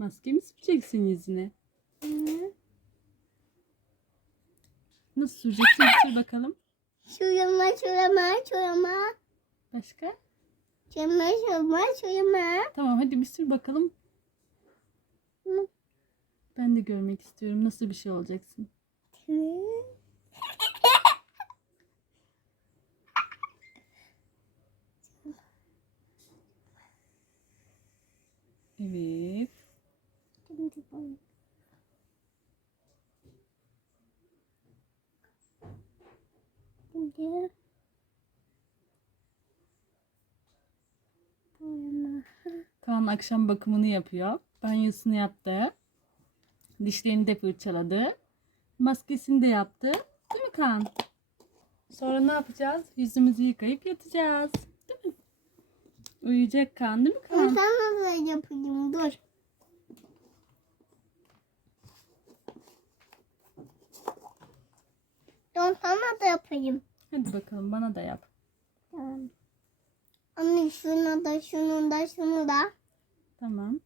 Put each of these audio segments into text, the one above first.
Maske mi süreceksin yüzüne? Hı. Nasıl süreceksin? Sür bakalım. Şurama şurama şurama. Başka? Şurama şurama şurama. Tamam hadi bir sür bakalım. Hı. Ben de görmek istiyorum. Nasıl bir şey olacaksın? Hı. Evet. Şimdi böyle. Boyama. Kaan akşam bakımını yapıyor. Banyosunu yaptı. Dişlerini de fırçaladı. Maskesini de yaptı. Değil mi Kaan? Sonra ne yapacağız? Yüzümüzü yıkayıp yatacağız. Değil mi? Uyuyacak Kaan değil mi Kaan? sen nasıl yapayım? Dur. Dur sana da yapayım. Hadi bakalım bana da yap. Tamam. Anne şunu da şunu da şunu da. Tamam.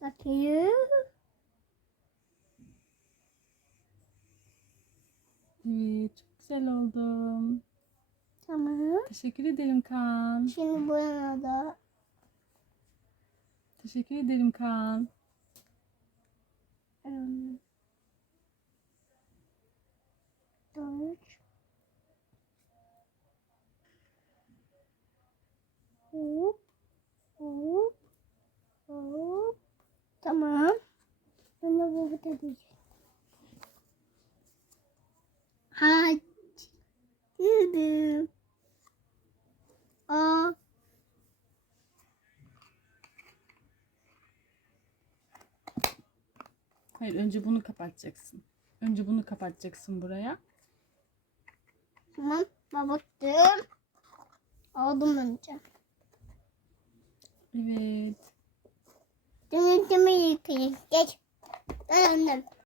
Bakayım. Evet çok güzel oldum. Tamam. Teşekkür ederim Kaan. Şimdi buraya da. Teşekkür ederim Kaan. Dört. Hop. Hop. Hop. Tamam. De burada diyeceğim. Hadi. Yürü. Aa. Hayır önce bunu kapatacaksın. Önce bunu kapatacaksın buraya. Tamam. Babattım. Aldım önce. Evet. Denetimi yıkayın. Geç. Annem.